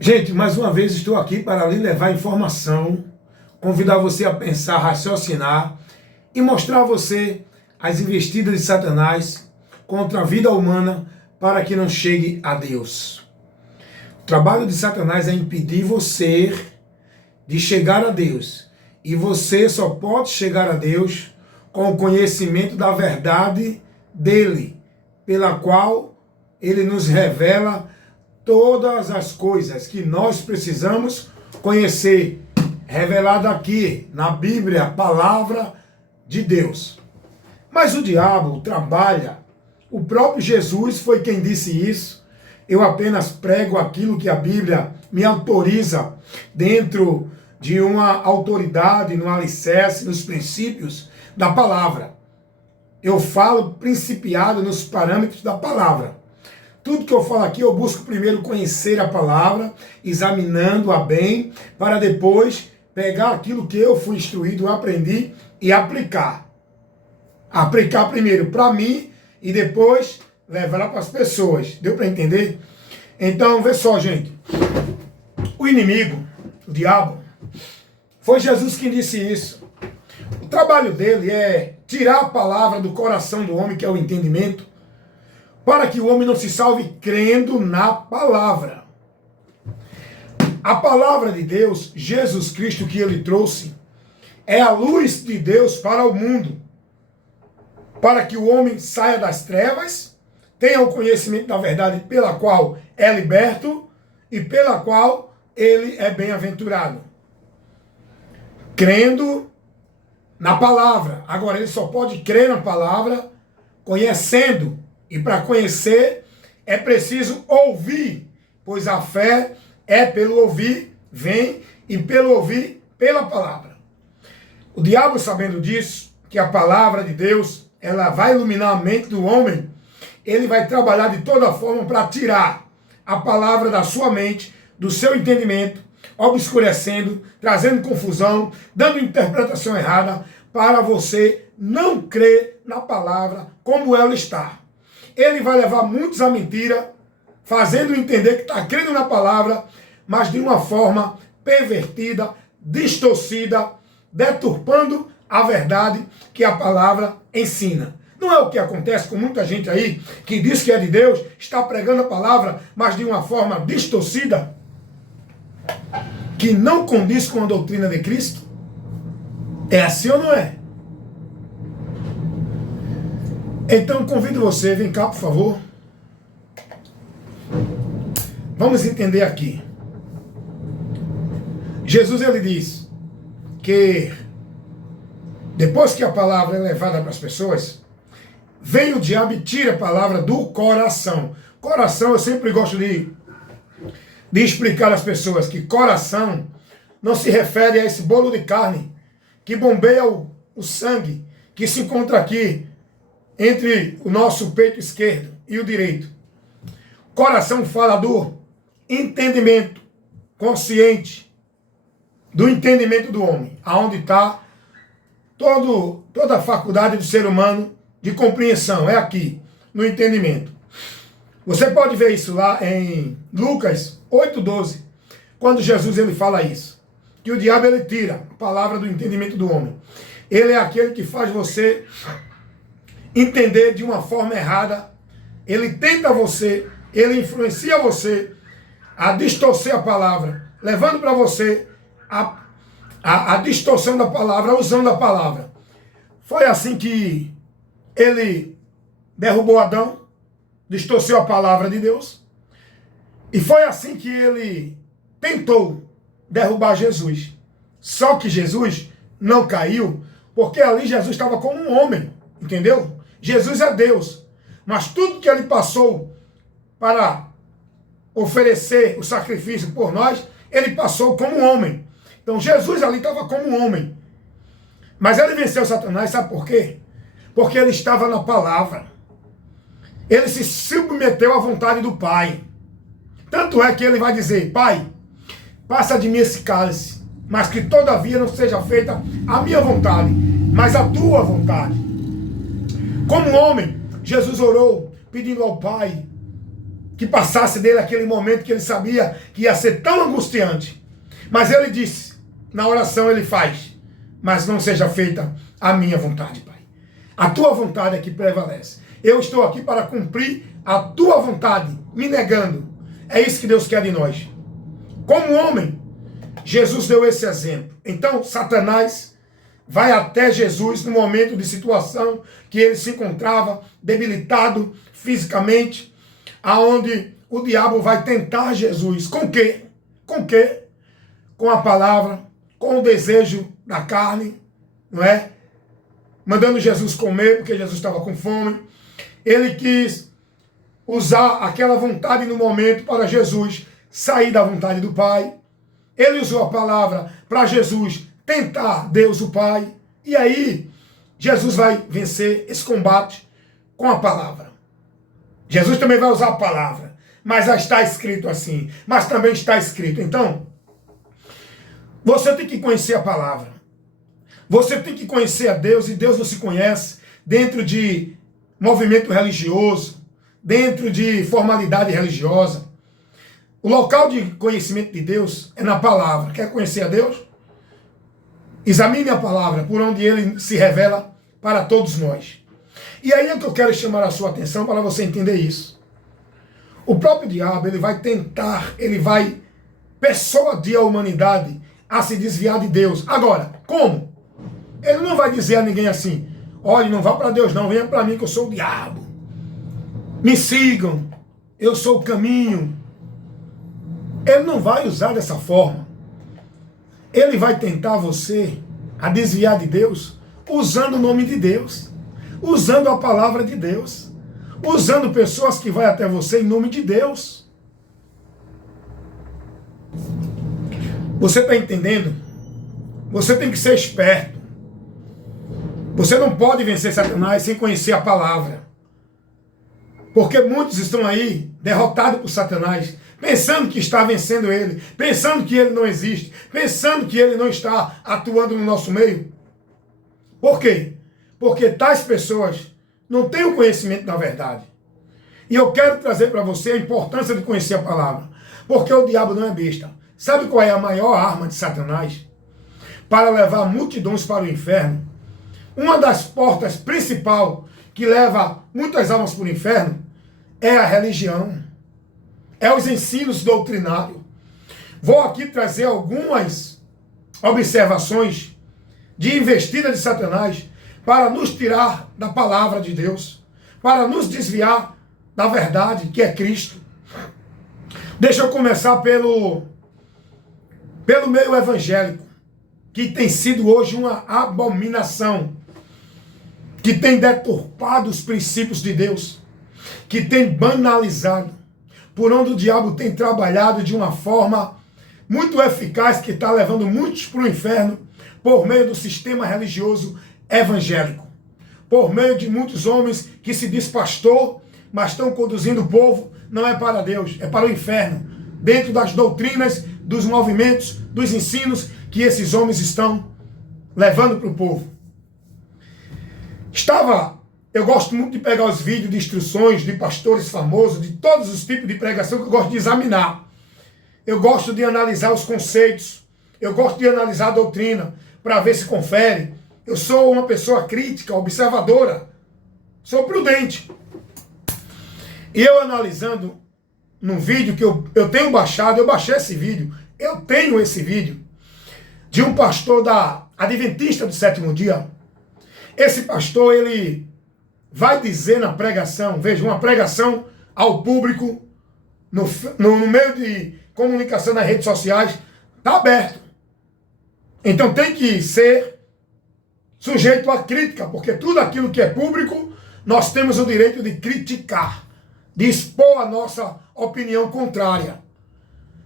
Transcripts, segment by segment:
Gente, mais uma vez estou aqui para lhe levar informação, convidar você a pensar, raciocinar e mostrar a você as investidas de Satanás contra a vida humana para que não chegue a Deus. O trabalho de Satanás é impedir você de chegar a Deus. E você só pode chegar a Deus com o conhecimento da verdade dele, pela qual ele nos revela todas as coisas que nós precisamos conhecer, revelada aqui na Bíblia, a palavra de Deus. Mas o diabo trabalha, o próprio Jesus foi quem disse isso. Eu apenas prego aquilo que a Bíblia me autoriza dentro de uma autoridade, no alicerce, nos princípios da palavra. Eu falo principiado nos parâmetros da palavra. Tudo que eu falo aqui, eu busco primeiro conhecer a palavra, examinando-a bem, para depois pegar aquilo que eu fui instruído, aprendi e aplicar. Aplicar primeiro para mim e depois levar para as pessoas. Deu para entender? Então, vê só, gente. O inimigo, o diabo, foi Jesus quem disse isso. O trabalho dele é tirar a palavra do coração do homem, que é o entendimento, para que o homem não se salve crendo na palavra. A palavra de Deus, Jesus Cristo que ele trouxe, é a luz de Deus para o mundo, para que o homem saia das trevas, tenha o conhecimento da verdade pela qual é liberto e pela qual ele é bem-aventurado. Crendo na palavra. Agora, ele só pode crer na palavra conhecendo. E para conhecer é preciso ouvir, pois a fé é pelo ouvir, vem, e pelo ouvir, pela palavra. O diabo, sabendo disso, que a palavra de Deus, ela vai iluminar a mente do homem, ele vai trabalhar de toda forma para tirar a palavra da sua mente, do seu entendimento, obscurecendo, trazendo confusão, dando interpretação errada, para você não crer na palavra como ela está. Ele vai levar muitos à mentira, fazendo entender que está crendo na palavra, mas de uma forma pervertida, distorcida, deturpando a verdade que a palavra ensina. Não é o que acontece com muita gente aí, que diz que é de Deus, está pregando a palavra, mas de uma forma distorcida, que não condiz com a doutrina de Cristo? É assim ou não é? Então convido você, vem cá por favor. Vamos entender aqui. Jesus ele diz que depois que a palavra é levada para as pessoas, vem o diabo e tira a palavra do coração. Coração, eu sempre gosto de explicar às pessoas que coração não se refere a esse bolo de carne que bombeia o sangue que se encontra aqui entre o nosso peito esquerdo e o direito. Coração fala do entendimento consciente, do entendimento do homem, aonde está toda a faculdade do ser humano de compreensão, é aqui, no entendimento. Você pode ver isso lá em Lucas 8,12, quando Jesus ele fala isso, que o diabo ele tira a palavra do entendimento do homem. Ele é aquele que faz você entender de uma forma errada, ele tenta você, ele influencia você a distorcer a palavra, levando para você a distorção da palavra, usando a palavra. Foi assim que ele derrubou Adão, distorceu a palavra de Deus, e foi assim que ele tentou derrubar Jesus. Só que Jesus não caiu, porque ali Jesus estava como um homem, entendeu? Jesus é Deus, mas tudo que ele passou para oferecer o sacrifício por nós, ele passou como um homem. Então Jesus ali estava como um homem. Mas ele venceu Satanás, sabe por quê? Porque ele estava na palavra. Ele se submeteu à vontade do Pai. Tanto é que ele vai dizer: Pai, passa de mim esse cálice, mas que todavia não seja feita a minha vontade, mas a tua vontade. Como homem, Jesus orou pedindo ao Pai que passasse dele aquele momento que ele sabia que ia ser tão angustiante. Mas ele disse, na oração ele faz, mas não seja feita a minha vontade, Pai. A tua vontade é que prevalece. Eu estou aqui para cumprir a tua vontade, me negando. É isso que Deus quer de nós. Como homem, Jesus deu esse exemplo. Então, Satanás vai até Jesus no momento de situação que ele se encontrava debilitado fisicamente, aonde o diabo vai tentar Jesus. Com o quê? Com o quê? Com a palavra, com o desejo da carne, não é? Mandando Jesus comer, porque Jesus estava com fome. Ele quis usar aquela vontade no momento para Jesus sair da vontade do Pai. Ele usou a palavra para Jesus tentar Deus o Pai. E aí, Jesus vai vencer esse combate com a palavra. Jesus também vai usar a palavra. Mas já está escrito assim. Mas também está escrito. Então, você tem que conhecer a palavra. Você tem que conhecer a Deus. E Deus não se conhece dentro de movimento religioso, dentro de formalidade religiosa. O local de conhecimento de Deus é na palavra. Quer conhecer a Deus? Examine a palavra, por onde ele se revela para todos nós. E aí é que eu quero chamar a sua atenção para você entender isso. O próprio diabo, ele vai tentar, ele vai persuadir a humanidade a se desviar de Deus. Agora, como? Ele não vai dizer a ninguém assim, olha, não vá para Deus não, venha para mim que eu sou o diabo. Me sigam, eu sou o caminho. Ele não vai usar dessa forma. Ele vai tentar você a desviar de Deus usando o nome de Deus, usando a palavra de Deus, usando pessoas que vão até você em nome de Deus. Você está entendendo? Você tem que ser esperto. Você não pode vencer Satanás sem conhecer a palavra. Porque muitos estão aí derrotados por Satanás, pensando que está vencendo ele, pensando que ele não existe, pensando que ele não está atuando no nosso meio. Por quê? Porque tais pessoas não têm o conhecimento da verdade. E eu quero trazer para você a importância de conhecer a palavra. Porque o diabo não é besta. Sabe qual é a maior arma de Satanás? Para levar multidões para o inferno. Uma das portas principais que leva muitas almas para o inferno é a religião. É os ensinos doutrinários. Vou aqui trazer algumas observações de investida de Satanás para nos tirar da palavra de Deus, para nos desviar da verdade que é Cristo. Deixa eu começar pelo meio evangélico, que tem sido hoje uma abominação, que tem deturpado os princípios de Deus, que tem banalizado, por onde o diabo tem trabalhado de uma forma muito eficaz, que está levando muitos para o inferno, por meio do sistema religioso evangélico. Por meio de muitos homens que se diz pastor, mas estão conduzindo o povo, não é para Deus, é para o inferno. Dentro das doutrinas, dos movimentos, dos ensinos que esses homens estão levando para o povo. Eu gosto muito de pegar os vídeos de instruções de pastores famosos, de todos os tipos de pregação que eu gosto de examinar. Eu gosto de analisar os conceitos, eu gosto de analisar a doutrina, para ver se confere. Eu sou uma pessoa crítica, observadora, sou prudente. E eu analisando num vídeo que eu tenho baixado, eu baixei esse vídeo, eu tenho esse vídeo, de um pastor da Adventista do Sétimo Dia. Esse pastor, ele vai dizer na pregação, veja, uma pregação ao público, no meio de comunicação nas redes sociais, está aberto. Então tem que ser sujeito à crítica, porque tudo aquilo que é público, nós temos o direito de criticar, de expor a nossa opinião contrária.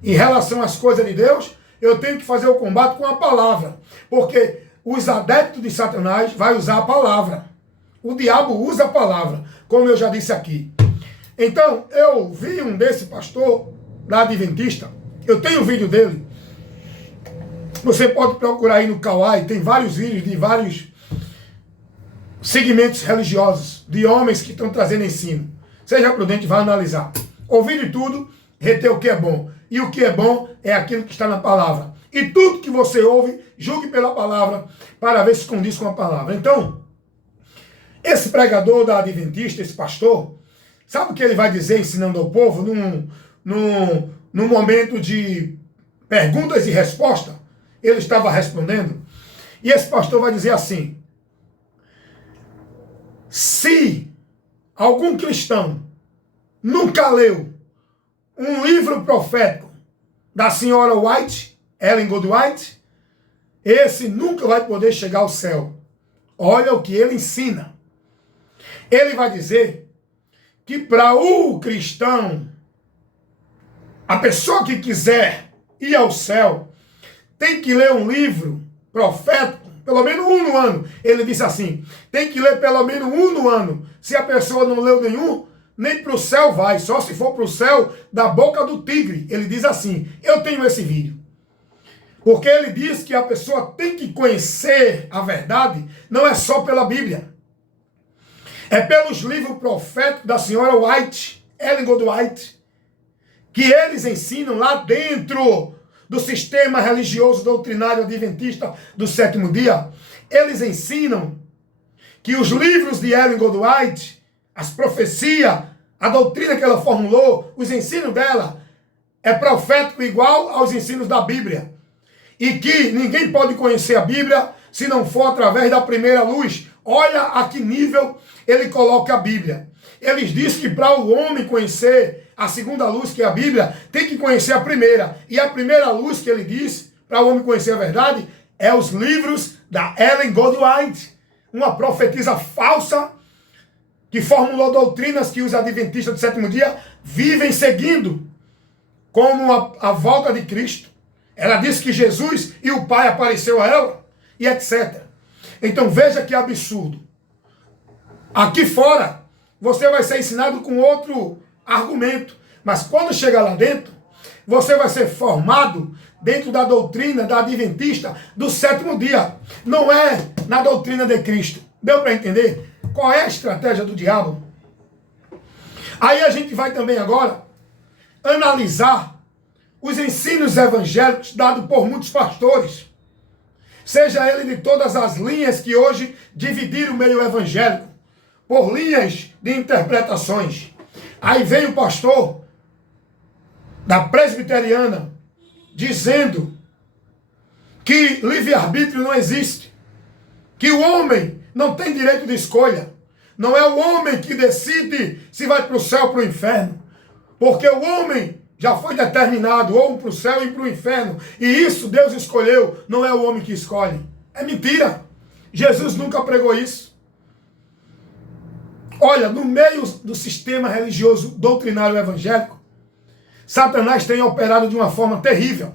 Em relação às coisas de Deus, eu tenho que fazer o combate com a palavra, porque os adeptos de Satanás vão usar a palavra. O diabo usa a palavra, como eu já disse aqui. Então, eu vi um desse pastor da Adventista, eu tenho um vídeo dele. Você pode procurar aí no Kawai, tem vários vídeos de vários segmentos religiosos, de homens que estão trazendo ensino. Seja prudente, vai analisar. Ouvir de tudo, reter o que é bom. E o que é bom é aquilo que está na palavra. E tudo que você ouve, julgue pela palavra, para ver se condiz com a palavra. Então, esse pregador da Adventista, esse pastor, sabe o que ele vai dizer ensinando ao povo num momento de perguntas e respostas? Ele estava respondendo. E esse pastor vai dizer assim: se algum cristão nunca leu um livro profético da senhora White, Ellen Goodwhite, esse nunca vai poder chegar ao céu. Olha o que ele ensina. Ele vai dizer que para o cristão, a pessoa que quiser ir ao céu, tem que ler um livro profético, pelo menos um no ano. Ele disse assim, tem que ler pelo menos um no ano. Se a pessoa não leu nenhum, nem para o céu vai, só se for para o céu da boca do tigre. Ele diz assim, eu tenho esse vídeo. Porque ele diz que a pessoa tem que conhecer a verdade, não é só pela Bíblia. É pelos livros proféticos da senhora White, Ellen Goodwhite, que eles ensinam lá dentro do sistema religioso doutrinário adventista do sétimo dia. Eles ensinam que os livros de Ellen Goodwhite, as profecias, a doutrina que ela formulou, os ensinos dela, é profético igual aos ensinos da Bíblia. E que ninguém pode conhecer a Bíblia se não for através da primeira luz. Olha a que nível ele coloca a Bíblia. Eles dizem que para o homem conhecer a segunda luz, que é a Bíblia, tem que conhecer a primeira. E a primeira luz que ele diz, para o homem conhecer a verdade, é os livros da Ellen Goodwhite, uma profetisa falsa, que formulou doutrinas que os adventistas do sétimo dia vivem seguindo, como a volta de Cristo. Ela disse que Jesus e o Pai apareceu a ela, e etc. Então veja que absurdo. Aqui fora, você vai ser ensinado com outro argumento. Mas quando chegar lá dentro, você vai ser formado dentro da doutrina da adventista do sétimo dia. Não é na doutrina de Cristo. Deu para entender qual é a estratégia do diabo? Aí a gente vai também agora analisar os ensinos evangélicos dados por muitos pastores. Seja ele de todas as linhas que hoje dividiram o meio evangélico, por linhas de interpretações. Aí vem o pastor da presbiteriana dizendo que livre-arbítrio não existe, que o homem não tem direito de escolha. Não é o homem que decide se vai para o céu ou para o inferno, porque o homem já foi determinado ou para o céu e para o inferno, e isso Deus escolheu, não é o homem que escolhe. É mentira. Jesus nunca pregou isso. Olha, no meio do sistema religioso doutrinário evangélico, Satanás tem operado de uma forma terrível,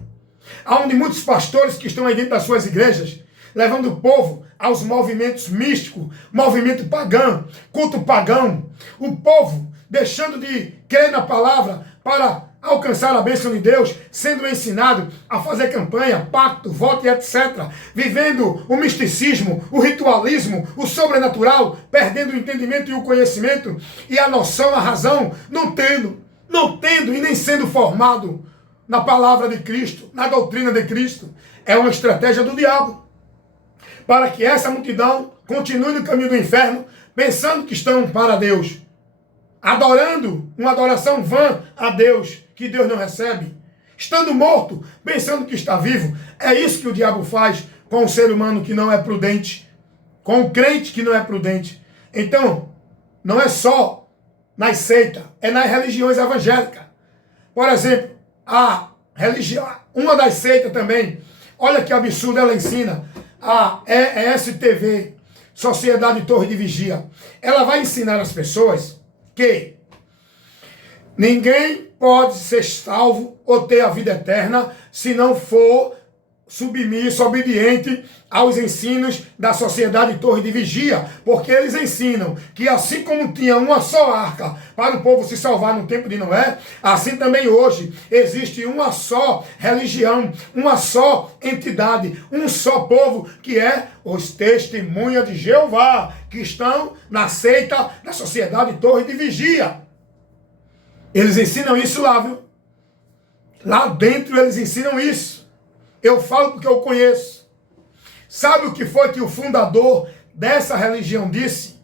onde muitos pastores que estão aí dentro das suas igrejas, levando o povo aos movimentos místicos, movimento pagão, culto pagão, o povo deixando de crer na palavra para alcançar a bênção de Deus, sendo ensinado a fazer campanha, pacto, voto e etc. Vivendo o misticismo, o ritualismo, o sobrenatural, perdendo o entendimento e o conhecimento, e a noção, a razão, não tendo e nem sendo formado na palavra de Cristo, na doutrina de Cristo. É uma estratégia do diabo, para que essa multidão continue no caminho do inferno, pensando que estão para Deus, adorando uma adoração vã a Deus, que Deus não recebe, estando morto, pensando que está vivo. É isso que o diabo faz com o ser humano que não é prudente, com o crente que não é prudente. Então, não é só nas seitas, é nas religiões evangélicas. Por exemplo, a religião, uma das seitas também, olha que absurdo, ela ensina, a ESTV, Sociedade Torre de Vigia. Ela vai ensinar as pessoas que ninguém pode ser salvo ou ter a vida eterna se não for submisso, obediente aos ensinos da Sociedade Torre de Vigia, porque eles ensinam que assim como tinha uma só arca para o povo se salvar no tempo de Noé, assim também hoje existe uma só religião, uma só entidade, um só povo, que é os testemunhas de Jeová, que estão na seita da Sociedade Torre de Vigia. Eles ensinam isso lá, viu? Lá dentro eles ensinam isso. Eu falo porque eu conheço. Sabe o que foi que o fundador dessa religião disse?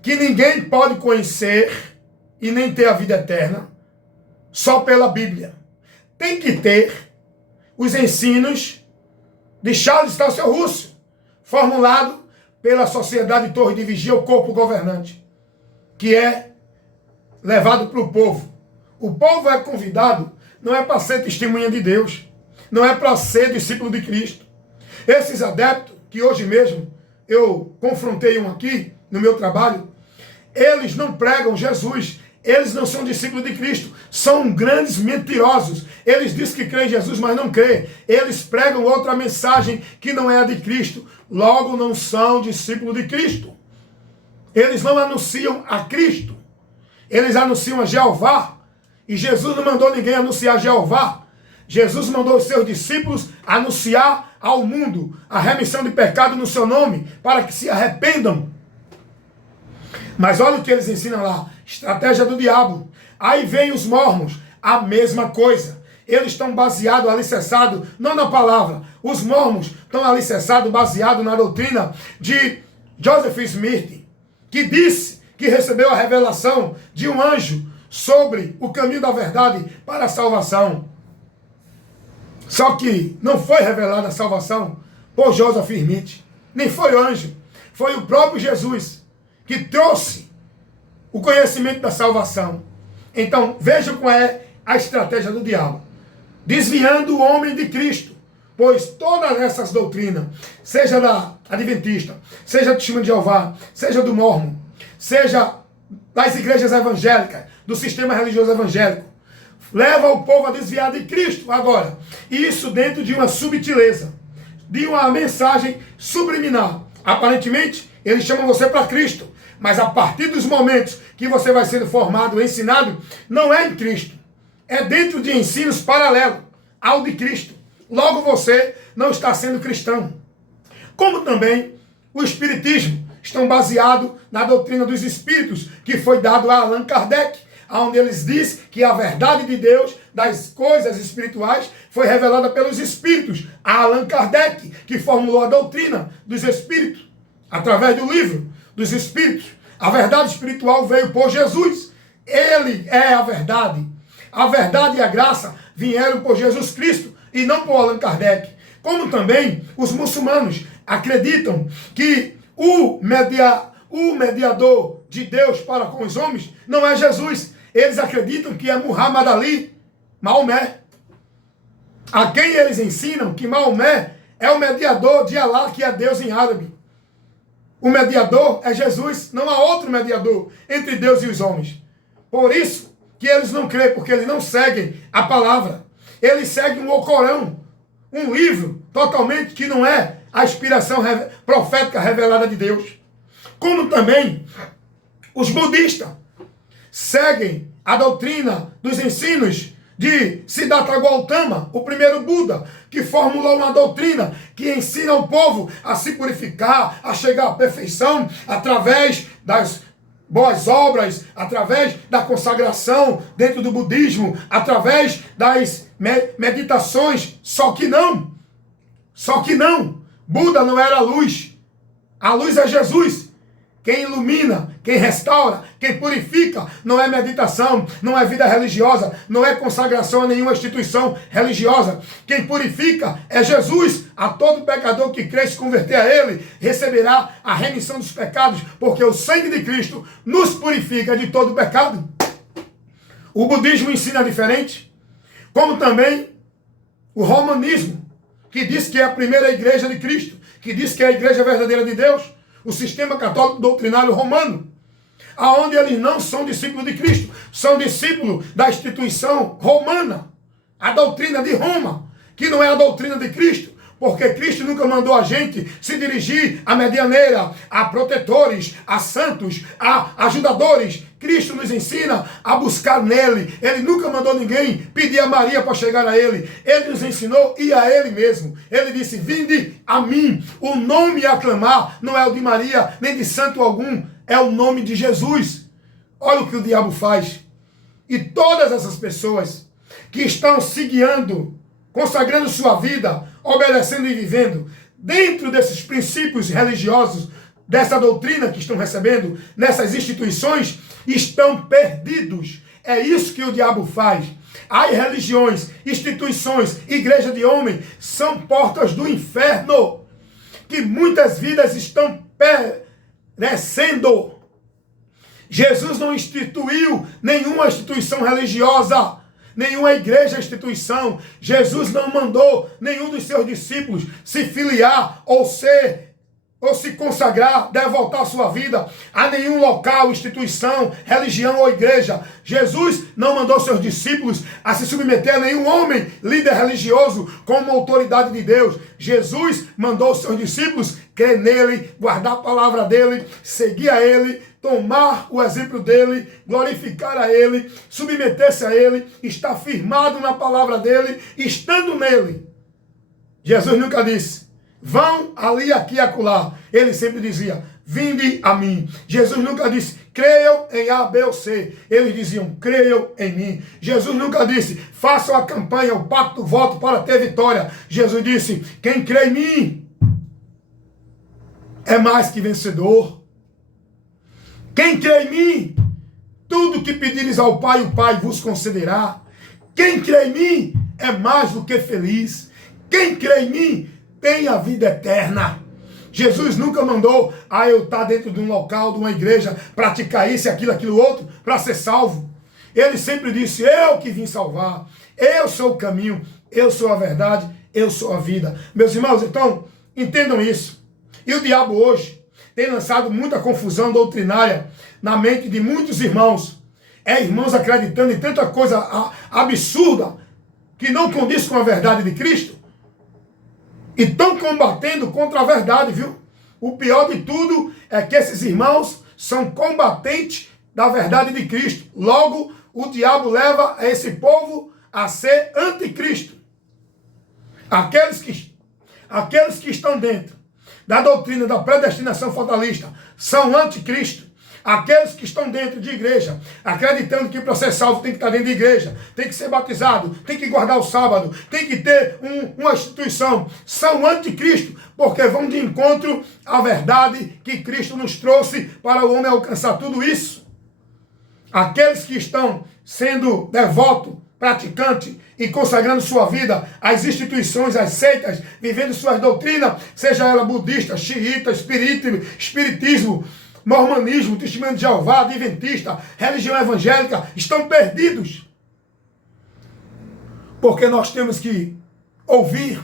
Que ninguém pode conhecer e nem ter a vida eterna só pela Bíblia. Tem que ter os ensinos de Charles Tasso Russell, formulado pela Sociedade Torre de Vigia, o corpo governante, que é levado para o povo. O povo é convidado, não é para ser testemunha de Deus, não é para ser discípulo de Cristo. Esses adeptos, que hoje mesmo eu confrontei um aqui no meu trabalho, eles não pregam Jesus, eles não são discípulos de Cristo, são grandes mentirosos. Eles dizem que creem em Jesus, mas não creem. Eles pregam outra mensagem que não é a de Cristo, logo não são discípulos de Cristo. Eles não anunciam a Cristo, eles anunciam a Jeová, e Jesus não mandou ninguém anunciar Jeová. Jesus mandou os seus discípulos anunciar ao mundo a remissão de pecado no seu nome, para que se arrependam. Mas olha o que eles ensinam lá, estratégia do diabo. Aí vem os mormons, a mesma coisa. Eles estão baseados, alicerçados, não na palavra. Os mormons estão alicerçados, baseados na doutrina de Joseph Smith, que disse que recebeu a revelação de um anjo sobre o caminho da verdade para a salvação. Só que não foi revelada a salvação por Joseph Smith, nem foi o anjo, foi o próprio Jesus que trouxe o conhecimento da salvação. Então, veja qual é a estratégia do diabo. Desviando o homem de Cristo. Pois todas essas doutrinas, seja da Adventista, seja do Testemunho de Jeová, seja do Mormon, seja das igrejas evangélicas, do sistema religioso evangélico, leva o povo a desviar de Cristo. Agora, isso dentro de uma subtileza, de uma mensagem subliminar. Aparentemente, eles chamam você para Cristo. Mas a partir dos momentos que você vai sendo formado, ensinado, não é em Cristo. É dentro de ensinos paralelos ao de Cristo. Logo você não está sendo cristão. Como também o Espiritismo estão baseados na doutrina dos Espíritos, que foi dado a Allan Kardec, onde eles dizem que a verdade de Deus, das coisas espirituais, foi revelada pelos Espíritos. A Allan Kardec, que formulou a doutrina dos Espíritos, através do livro dos Espíritos. A verdade espiritual veio por Jesus. Ele é a verdade. A verdade e a graça vieram por Jesus Cristo e não por Allan Kardec. Como também os muçulmanos acreditam que o mediador de Deus para com os homens não é Jesus. Eles acreditam que é Muhammad Ali, Maomé. A quem eles ensinam que Maomé é o mediador de Alá, que é Deus em árabe. O mediador é Jesus, não há outro mediador entre Deus e os homens. Por isso que eles não creem, porque eles não seguem a palavra. Eles seguem o Corão, um livro totalmente que não é a inspiração profética revelada de Deus. Como também os budistas seguem a doutrina dos ensinos de Siddhartha Gautama, o primeiro Buda, que formulou uma doutrina que ensina o povo a se purificar, a chegar à perfeição através das boas obras, através da consagração dentro do budismo, através das meditações. Só que não. Buda não era a luz. A luz é Jesus. Quem ilumina, quem restaura, quem purifica, não é meditação, não é vida religiosa, não é consagração a nenhuma instituição religiosa. Quem purifica é Jesus. A todo pecador que crê e se converter a Ele, receberá a remissão dos pecados, porque o sangue de Cristo nos purifica de todo pecado. O budismo ensina diferente, como também o romanismo, que diz que é a primeira igreja de Cristo, que diz que é a igreja verdadeira de Deus. O sistema católico doutrinário romano, aonde eles não são discípulos de Cristo, são discípulos da instituição romana, a doutrina de Roma, que não é a doutrina de Cristo, porque Cristo nunca mandou a gente se dirigir a medianeira, a protetores, a santos, a ajudadores. Cristo nos ensina a buscar nele. Ele nunca mandou ninguém pedir a Maria para chegar a ele. Ele nos ensinou e a ele mesmo. Ele disse: vinde a mim. O nome a clamar não é o de Maria, nem de santo algum. É o nome de Jesus. Olha o que o diabo faz. E todas essas pessoas que estão se guiando, consagrando sua vida, obedecendo e vivendo dentro desses princípios religiosos, dessa doutrina que estão recebendo, nessas instituições, estão perdidos. É isso que o diabo faz. As religiões, instituições, igreja de homem, são portas do inferno, que muitas vidas estão perecendo. Jesus não instituiu nenhuma instituição religiosa, nenhuma igreja instituição. Jesus não mandou nenhum dos seus discípulos se filiar ou se consagrar, devotar sua vida a nenhum local, instituição, religião ou igreja. Jesus não mandou seus discípulos a se submeter a nenhum homem, líder religioso, como autoridade de Deus. Jesus mandou seus discípulos crer nele, guardar a palavra dele, seguir a ele, tomar o exemplo dele, glorificar a ele, submeter-se a ele, estar firmado na palavra dele, estando nele. Jesus nunca disse: vão ali, aqui e acolá. Ele sempre dizia: vinde a mim. Jesus nunca disse: creiam em A, B ou C. Eles diziam: creiam em mim. Jesus nunca disse: façam a campanha, o pacto, o voto para ter vitória. Jesus disse: quem crê em mim é mais que vencedor. Quem crê em mim, tudo que pedires ao Pai, o Pai vos concederá. Quem crê em mim é mais do que feliz. Quem crê em mim tem a vida eterna. Jesus nunca mandou eu estar dentro de um local, de uma igreja, praticar isso, aquilo outro, para ser salvo. Ele sempre disse: eu que vim salvar, eu sou o caminho, eu sou a verdade, eu sou a vida. Meus irmãos, então, entendam isso. E o diabo hoje tem lançado muita confusão doutrinária na mente de muitos irmãos. Irmãos acreditando em tanta coisa absurda que não condiz com a verdade de Cristo. E estão combatendo contra a verdade, viu? O pior de tudo é que esses irmãos são combatentes da verdade de Cristo. Logo, o diabo leva esse povo a ser anticristo. Aqueles que estão dentro da doutrina da predestinação fatalista são anticristo. Aqueles que estão dentro de igreja, acreditando que para ser salvo tem que estar dentro de igreja, tem que ser batizado, tem que guardar o sábado, tem que ter uma instituição, são anticristo, porque vão de encontro à verdade que Cristo nos trouxe para o homem alcançar tudo isso. Aqueles que estão sendo devoto, praticante e consagrando sua vida às instituições, às seitas, vivendo suas doutrinas, seja ela budista, xiita, espiritismo, mormonismo, testemunho de Jeová, adventista, religião evangélica, estão perdidos. Porque nós temos que ouvir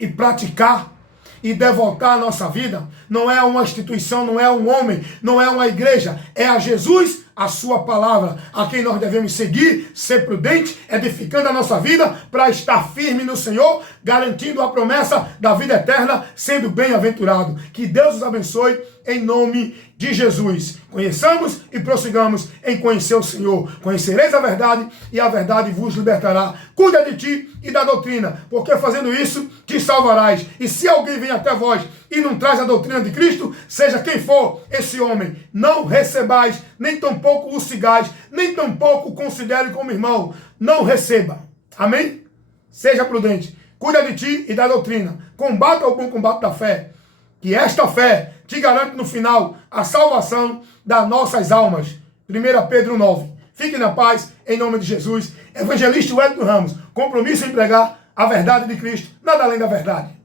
e praticar e devotar a nossa vida. Não é uma instituição, não é um homem, não é uma igreja, é a Jesus, a sua palavra, a quem nós devemos seguir, ser prudente, edificando a nossa vida para estar firme no Senhor, garantindo a promessa da vida eterna, sendo bem-aventurado. Que Deus os abençoe em nome de Jesus. Conheçamos e prossigamos em conhecer o Senhor. Conhecereis a verdade e a verdade vos libertará. Cuida de ti e da doutrina, porque fazendo isso te salvarás. E se alguém vem até vós e não traz a doutrina de Cristo, seja quem for esse homem, não recebais, nem tampouco o sigais, nem tampouco o considere como irmão. Não receba. Amém? Seja prudente. Cuida de ti e da doutrina. Combata o bom combate da fé. Que esta fé te garante no final a salvação das nossas almas. 1 Pedro 9. Fique na paz, em nome de Jesus. Evangelista Wellington Ramos. Compromisso em pregar a verdade de Cristo, nada além da verdade.